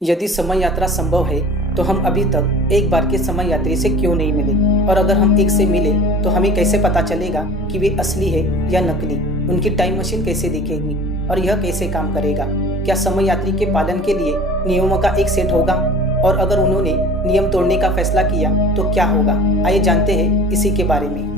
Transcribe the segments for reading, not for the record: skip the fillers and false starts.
यदि समय यात्रा संभव है तो हम अभी तक एक बार के समय यात्री से क्यों नहीं मिले, और अगर हम एक से मिले तो हमें कैसे पता चलेगा कि वे असली है या नकली। उनकी टाइम मशीन कैसे दिखेगी और यह कैसे काम करेगा। क्या समय यात्री के पालन के लिए नियमों का एक सेट होगा, और अगर उन्होंने नियम तोड़ने का फैसला किया तो क्या होगा। आइए जानते हैं इसी के बारे में।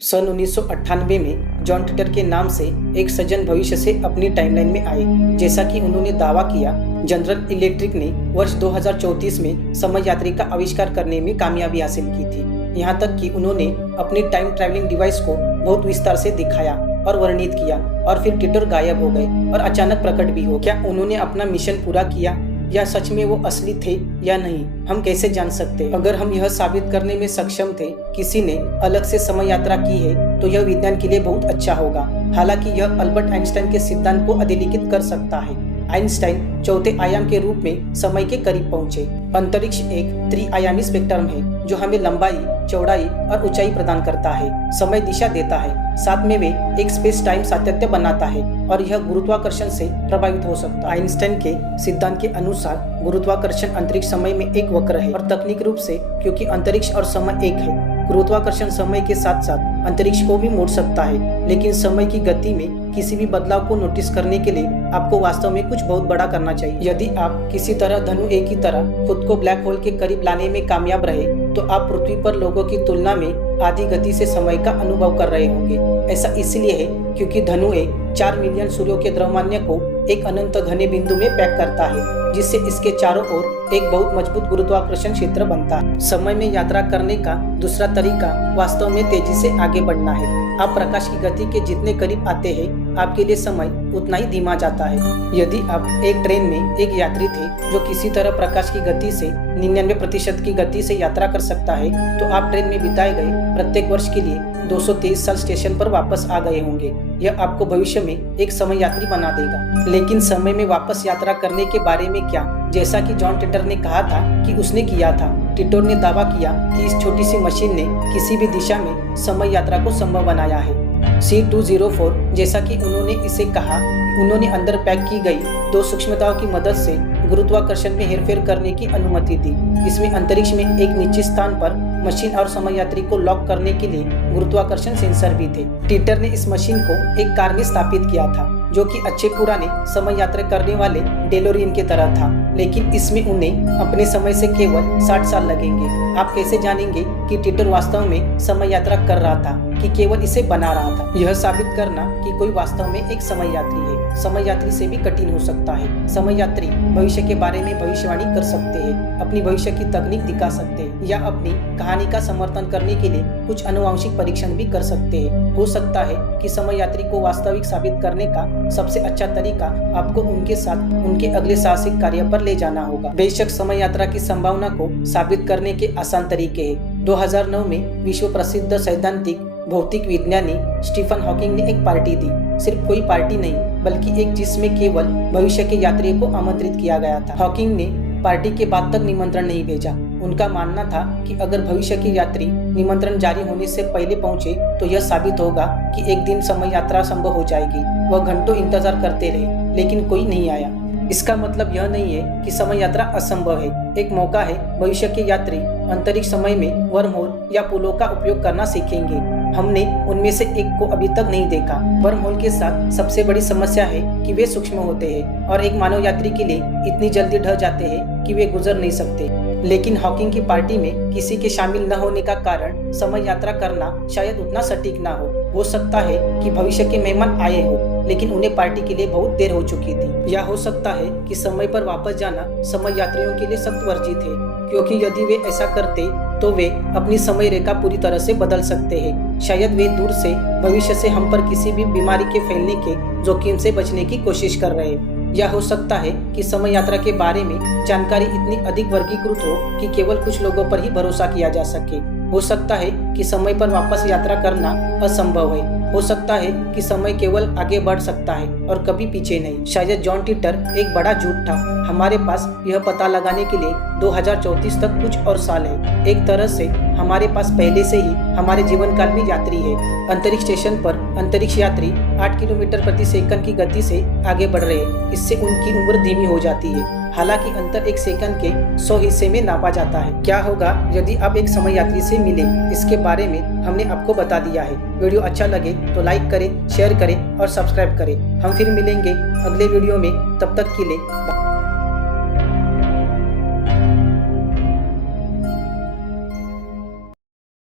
सन 1998 में जॉन टिटर के नाम से एक सज्जन भविष्य से अपनी टाइमलाइन में आए। जैसा कि उन्होंने दावा किया, जनरल इलेक्ट्रिक ने वर्ष 2034 में समय यात्री का आविष्कार करने में कामयाबी हासिल की थी। यहाँ तक कि उन्होंने अपनी टाइम ट्रैवलिंग डिवाइस को बहुत विस्तार से दिखाया और वर्णित किया, और फिर टिटर गायब हो गए और अचानक प्रकट भी हो। क्या उन्होंने अपना मिशन पूरा किया या सच में वो असली थे या नहीं, हम कैसे जान सकते। अगर हम यह साबित करने में सक्षम थे किसी ने अलग से समय यात्रा की है तो यह विज्ञान के लिए बहुत अच्छा होगा। हालांकि यह अल्बर्ट आइंस्टाइन के सिद्धांत को अधिलिखित कर सकता है। आइंस्टाइन चौथे आयाम के रूप में समय के करीब पहुंचे। अंतरिक्ष एक त्रिआयामी स्पेक्ट्रम है जो हमें लंबाई, चौड़ाई और ऊंचाई प्रदान करता है, समय दिशा देता है, साथ में वे एक स्पेस टाइम सातत्य बनाता है, और यह गुरुत्वाकर्षण से प्रभावित हो सकता है। आइंस्टाइन के सिद्धांत के अनुसार गुरुत्वाकर्षण अंतरिक्ष समय में एक वक्र है, और तकनीक रूप से क्योंकि अंतरिक्ष और समय एक है, गुरुत्वाकर्षण समय के साथ साथ अंतरिक्ष को भी मोड़ सकता है। लेकिन समय की गति में किसी भी बदलाव को नोटिस करने के लिए आपको वास्तव में कुछ बहुत बड़ा करना चाहिए। यदि आप किसी तरह धनु ए की तरह खुद को ब्लैक होल के करीब लाने में कामयाब रहे तो आप पृथ्वी पर लोगों की तुलना में आधी गति से समय का अनुभव कर रहे होंगे। ऐसा इसलिए है क्योंकि धनु ए 4 मिलियन सूर्यों के द्रव्यमान को एक अनंत घने बिंदु में पैक करता है, जिससे इसके चारों ओर एक बहुत मजबूत गुरुत्वाकर्षण क्षेत्र बनता है। समय में यात्रा करने का दूसरा तरीका वास्तव में तेजी से आगे बढ़ना है। आप प्रकाश की गति के जितने करीब आते हैं आपके लिए समय उतना ही धीमा जाता है। यदि आप एक ट्रेन में एक यात्री थे जो किसी तरह प्रकाश की गति से 99% की गति से यात्रा कर सकता है, तो आप ट्रेन में बिताए गए प्रत्येक वर्ष के लिए 223 साल स्टेशन पर वापस आ गए होंगे। यह आपको भविष्य में एक समय यात्री बना देगा। लेकिन समय में वापस यात्रा करने के बारे में क्या? जैसा कि जॉन टिटर ने कहा था कि उसने किया था, टिटर ने दावा किया कि इस छोटी सी मशीन ने किसी भी दिशा में समय यात्रा को संभव बनाया है। C204 जैसा कि उन्होंने इसे कहा, उन्होंने अंदर पैक की गई 2 सूक्ष्मताओं की मदद से गुरुत्वाकर्षण में हेरफेर करने की अनुमति दी। इसमें अंतरिक्ष में एक निश्चित स्थान पर मशीन और समय यात्री को लॉक करने के लिए गुरुत्वाकर्षण सेंसर भी थे। टिटर ने इस मशीन को एक कार में स्थापित किया था जो कि अच्छे पुराने समय यात्रा करने वाले डेलोरियन की तरह था, लेकिन इसमें उन्हें अपने समय से केवल 60 साल लगेंगे। आप कैसे जानेंगे कि टिटर वास्तव में समय यात्रा कर रहा था कि केवल इसे बना रहा था? यह साबित करना कि कोई वास्तव में एक समय यात्री है समय यात्री से भी कठिन हो सकता है। समय यात्री भविष्य के बारे में भविष्यवाणी कर सकते हैं, अपनी भविष्य की तकनीक दिखा सकते हैं, या अपनी कहानी का समर्थन करने के लिए कुछ अनुवांशिक परीक्षण भी कर सकते हैं। हो सकता है कि समय यात्री को वास्तविक साबित करने का सबसे अच्छा तरीका आपको उनके साथ उनके अगले साहसिक कार्य पर ले जाना होगा। बेशक समय यात्रा की संभावना को साबित करने के आसान तरीके हैं। 2009 में विश्व प्रसिद्ध सैद्धांतिक भौतिक विज्ञानी स्टीफन हॉकिंग ने एक पार्टी दी। सिर्फ कोई पार्टी नहीं बल्कि एक जिसमें केवल भविष्य के यात्रियों को आमंत्रित किया गया था। हॉकिंग ने पार्टी के बाद तक निमंत्रण नहीं भेजा। उनका मानना था कि अगर भविष्य के यात्री निमंत्रण जारी होने से पहले पहुंचे तो यह साबित होगा कि एक दिन समय यात्रा संभव हो जाएगी। वह घंटों इंतजार करते रहे लेकिन कोई नहीं आया। इसका मतलब यह नहीं है कि समय यात्रा असंभव है। एक मौका है भविष्य के यात्री अंतरिक्ष समय में वर्महोल या पुलों का उपयोग करना सीखेंगे। हमने उनमें से एक को अभी तक नहीं देखा। वर्महोल के साथ सबसे बड़ी समस्या है कि वे सूक्ष्म होते हैं और एक मानव यात्री के लिए इतनी जल्दी ढह जाते हैं कि वे गुजर नहीं सकते। लेकिन हॉकिंग की पार्टी में किसी के शामिल न होने का कारण समय यात्रा करना शायद उतना सटीक ना हो सकता है कि भविष्य के मेहमान आए हो लेकिन उन्हें पार्टी के लिए बहुत देर हो चुकी थी, या हो सकता है कि समय पर वापस जाना समय यात्रियों के लिए सख्त वर्जित है, क्योंकि यदि वे ऐसा करते तो वे अपनी समय रेखा पूरी तरह से बदल सकते हैं। शायद वे दूर से भविष्य से हम पर किसी भी बीमारी के फैलने के जोखिम से बचने की कोशिश कर रहे हैं। या हो सकता है कि समय यात्रा के बारे में जानकारी इतनी अधिक वर्गीकृत हो कि केवल कुछ लोगों पर ही भरोसा किया जा सके। हो सकता है कि समय पर वापस यात्रा करना असंभव है। हो सकता है कि समय केवल आगे बढ़ सकता है और कभी पीछे नहीं। शायद जॉन टिटर एक बड़ा झूठ था। हमारे पास यह पता लगाने के लिए 2034 तक कुछ और साल है। एक तरह से हमारे पास पहले से ही हमारे जीवन काल में यात्री है। अंतरिक्ष स्टेशन पर अंतरिक्ष यात्री 8 किलोमीटर प्रति सेकंड की गति से आगे बढ़ रहे हैं। इससे उनकी उम्र धीमी हो जाती है। हालांकि अंतर एक सेकंड के 100 हिस्से में नापा जाता है। क्या होगा यदि आप एक समय यात्री से मिले, इसके बारे में हमने आपको बता दिया है। वीडियो अच्छा लगे तो लाइक करें, शेयर करें और सब्सक्राइब करें। हम फिर मिलेंगे अगले वीडियो में। तब तक के लिए